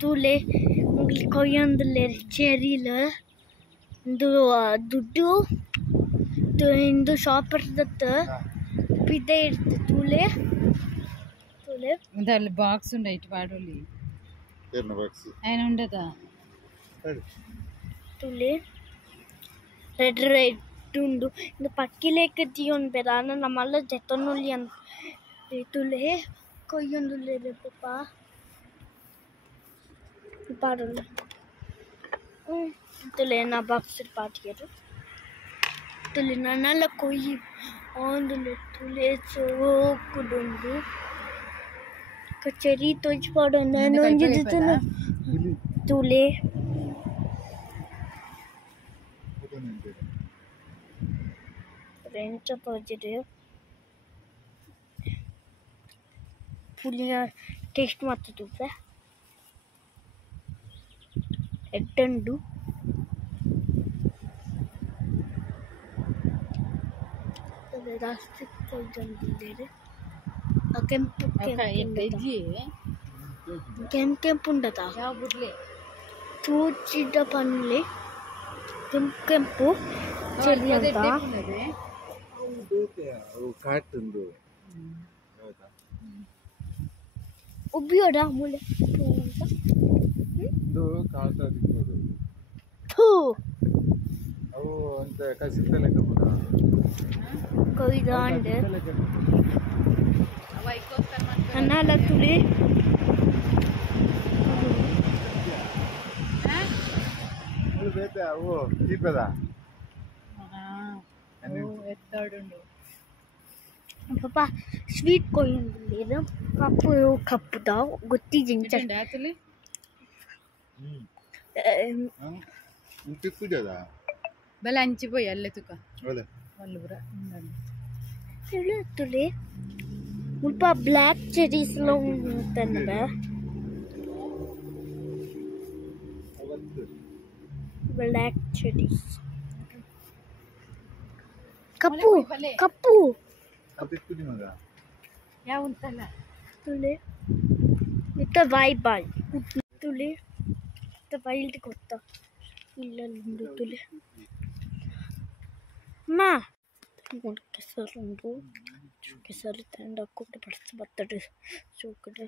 ತುಲೆ ಮುಗ್ಲಿ ಕೊಯ್ಯೊಂದುಲ್ಲೆ ಚೆರಿಲ ದುಡ್ಡು ಇಂದು ಶಾಪ್ ಇರ್ತದ ಬಿದ್ದೆ ಇರ್ತದೆ ತುಲೆ ತುಲೆ ఉండాలి బాక్స్ ఉండే ఇటు వాడోలి ఆయన ఉండదా ತುಲೆ ರೆಡ್ ರೆಡ್ ಉಂಡು ಇಂದು ಪಕ್ಕಿ ಲೆಕ್ಕ ತೀಯೊಂದು ಬೇಡ ನಮ್ಮಲ್ಲ ಜೆತ್ತೊನ್ನುಲ್ಲಿ ಅಂತ ತುಲೆ ಕೊಯ್ಯೊಂದುಲ್ಲೆ ಪಾಪ ಪಾಡಲ್ಲ ತುಲೆ ನಾ ಬಾಕ್ಸ್ ಪಾಟಿಯರು ತುಲೆ ನನ್ನೆಲ್ಲ ಕೊಯ್ಯಿ ಆಂದುಲೆ ತುಲೆ ಸೋಕುದುಂಡು ಕಚೇರಿ ತೊಜ್ಪಾಡು ನಾನು ಒಂಜಿದ್ದು ತುಲೆ ರೆಂಚ ತೊಜಿರೆ ಪುಲಿಯ ಟೇಸ್ಟ್ ಮಾಡ್ತಿದ್ದೆ ಎಡ್ಡಂಡು ಜಾಸ್ತಿ ತೊಗೊಂಡಿದ್ದೇನೆ ಕೆಂಪು ಕೆಂಪು ಉಂಡದ ಯಾವ ಬುಡ್ಲೆ ತೂಚಿದ ಪನ್ಲೆ ಕೆಂಪು ಕೆಂಪು ಚೆರಿ ಅಂತ ಉಬ್ಬಿಯೋಡ ಮೂಲೆ ಕೊಯ್ದಾಂಡ್ ನನ್ನೆಲ್ಲ ತುಳಿ ಪಾಪ ಸ್ವೀಟ್ ಕೊಯ್ದು ಕಪ್ಪು ಕಪ್ಪುದ ಗೊತ್ತಿ ಜಿಂಚ బల అంచిపోయి అల్లెతుక వాళ్ళు కూడా ತುಳಿ ಸ್ವಲ್ಪ ಬ್ಲ್ಯಾಕ್ ಚೆರೀಸ್లో ఉంటుందా ಬ್ಲ್ಯಾಕ್ ಚೆರೀಸ್ ಕಪ್ಪು ಕಪ್ಪು ಯಾವ ಉಂಟಲ್ಲ ತುಳಿ ಇತ್ತ ಬಾಯ್ ತುಳಿ ಇತ್ತ ವೈಲ್ಡ್ ಗೊತ್ತಾ ಇಲ್ಲ ತುಳಿ ಅಮ್ಮ ಕೆಸರು ಕೆಸರು ತಂಡ ಕೊಟ್ಟು ಪಡಿಸಿ ಬರ್ತಡೆ ಚೂಕಡೆ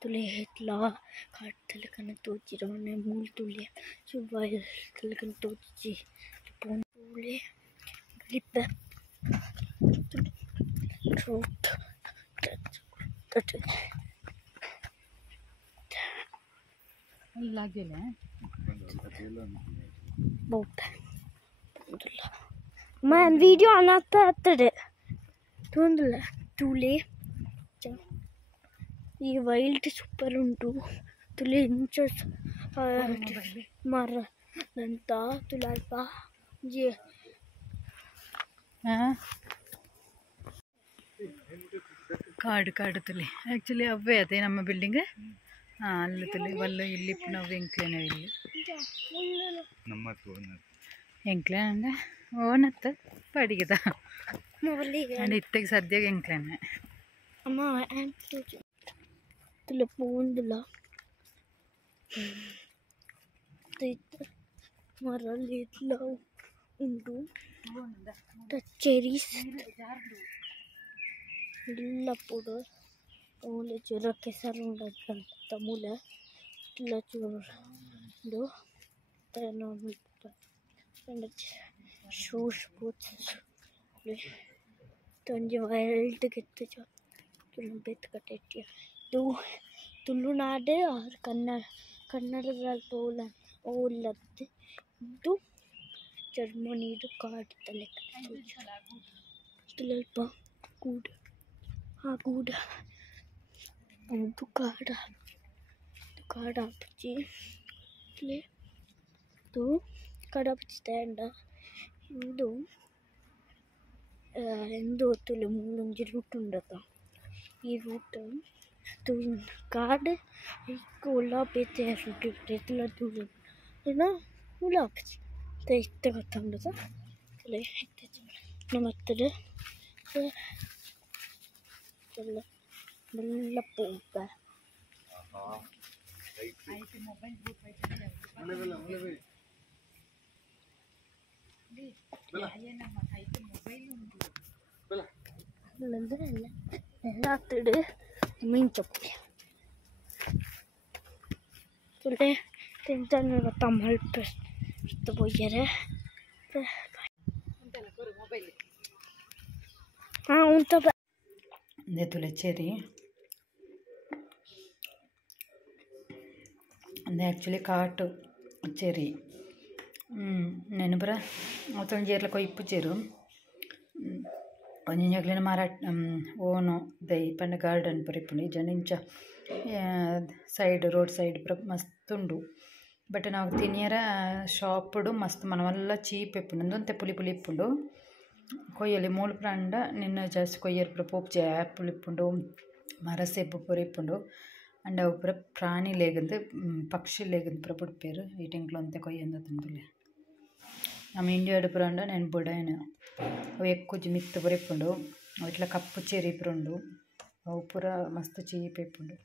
ತುಳಿ ಇಟ್ಲಾ ಕಾಟ್ ತಲೆಕನ್ನ ತೋಚಿರವನ್ನೇ ಮೂಲ್ ತುಳಿ ಸುಬ್ಬಾಯಿ ತಲೆಕನ್ನ ತೋಚಿ ತುಳಿ ಲಿಪ್ಪೆ ಥ್ರೋಟ್ लागेल बहुत मैं वीडियो आनाता आतड़े तोंदला तुले ಈ ವೈಲ್ಡ್ ಸೂಪರ್ ಉಂಟು ತುಲೆ ಇಂಚ ಮರ ಅಂತ ತುಲೆ ಅಲ್ಪ ಜಿ ಕಾಡು ತುಲೆ ಆ್ಯಕ್ಚುಲಿ ಅವೇ ಅದೇ ನಮ್ಮ ಬಿಲ್ಡಿಂಗ್ ಅಲ್ಲಿ ತುಲೆ ವಲ್ಲ ಇಲ್ಲಿ ನಾವು ಎಂಕ್ಲೇನೋ ಇಲ್ಲಿ ಎಂಕ್ಲೇನ ಓನತ್ತ ಪಡಿಗೆದ ಅಂಡ್ ಇತ್ತೆಗೆ ಸದ್ಯಗೆ ಎಂಕ್ಲೇನೆ ಅಮ್ಮ ತುಲೆ ಪೋಂದಿಲ್ಲ ಮರಲ್ಲಿ ಇಟ್ಲ ಉಂಟು ಚೆರೀಸ್ ಇಲ್ಲ ಪುಡು ಮೂಲೆ ಚೂರ ಕೆಸರು ಉಂಡಂತ ಮೂಲೆ ಇಲ್ಲ ಚೂರು ಶೂಸ್ ಬೂಟ್ಸ್ ತಂಜಿ ವೈಲ್ಡ್ ಗೆತ್ತು ತುಳು ಬೆತ್ತು ಕಟ್ಟೆಟ್ಟಿ ಇದು ತುಳುನಾಡು ಆರು ಕನ್ನಡದಲ್ಲಿ ಓಲದ್ದು ಇದು ಜರ್ಮನಿದು ಕಾಡು ತಲೆ ತುಳಲ್ಪ ಗೂಡು ಆ ಗೂಡ ಇದು ಕಾಡ ಹಚ್ಚಿ ಇದು ಕಾಡ ಹಚ್ಚಿದ ಇದು ಎಂದು ತುಳು ಮೂಲೊಂಜಿ ರೂಟ್ ಉಂಡತ ಈ ರೂಟ್ ಕಾಡು ಉಲ್ಲ ಬೇತೆ ರೂಟ್ ಇರ್ತೈತಿಲ್ಲ ತುಳು ಏನೋ ಉಲ್ಲ ಹಚ್ಚಿ ಇಷ್ಟ ಗೊತ್ತುಂಡದ ತುಳು ನಮ್ಮ ಹತ್ತಿರ ಎಲ್ಲ ಪೂಪ എല്ലാത്തിട് മീൻചൊക്കെ तुले टेंशन में बता मल पे तो वो ये रे हाँ उन तो दे तुले चेरी अंदे एक्चुअली काट चेरी నేను బ్రా అవతల చీరలకు ఇప్పు చేరు కొంచెం జగలిన మారా ఓను దై పండ గార్డెన్ పర్ ఇప్పుడు జనించ ಸೈಡ್ ರೋಡ್ ಸೈಡ್ ಮಸ್ತ್ ಉಂಡು ಬಟ್ ನಾವು ತಿನ್ನಿಯರ ಶಾಪ್ಡು ಮಸ್ತ್ ಮನವಲ್ಲ ಚೀಪ್ ಎಪ್ಪುಂಡು ಅಂತೆ ಪುಲಿ ಪುಲಿ ಇಪ್ಪುಂಡು ಕೊಯ್ಯಲಿ ಮೂಲು ಪ್ರಾಂಡ ನಿನ್ನ ಜಾಸ್ತಿ ಕೊಯ್ಯರ್ ಪುರ ಪೋಪ್ ಆ್ಯಪಲ್ ಇಪ್ಪುಂಡು ಮರಸೆಬ್ಬು ಪುರ ಇಪ್ಪುಂಡು ಅಂಡ್ ಅವು ಪುರ ಪ್ರಾಣಿ ಲೇಗಂದು ಪಕ್ಷಿ ಲೇಗಂದು ಪುರ ಬುಡ್ಪೇರು ಈ ಟೆಂಕ್ಲು ಅಂತೆ ಕೊಯ್ಯಂದು ತಿಂದುಲೆ ನಮ್ಮ ಇಂಡಿಯಾಡು ಪುರಾಂಡ నేను ಬುಡಾಯನು ಅವು ఎక్కువ ಮಿತ್ತು ಪುರ ಇಪ್ಪುಂಡು ಅವು ಇಟ್ಲ ಕಪ್ಪು ಚೆರಿ ಪುರ ಉಂಡು ಅವು ಪುರ ಮಸ್ತ್ ಚೀಪ್ ಇಪ್ಪುಂಡು.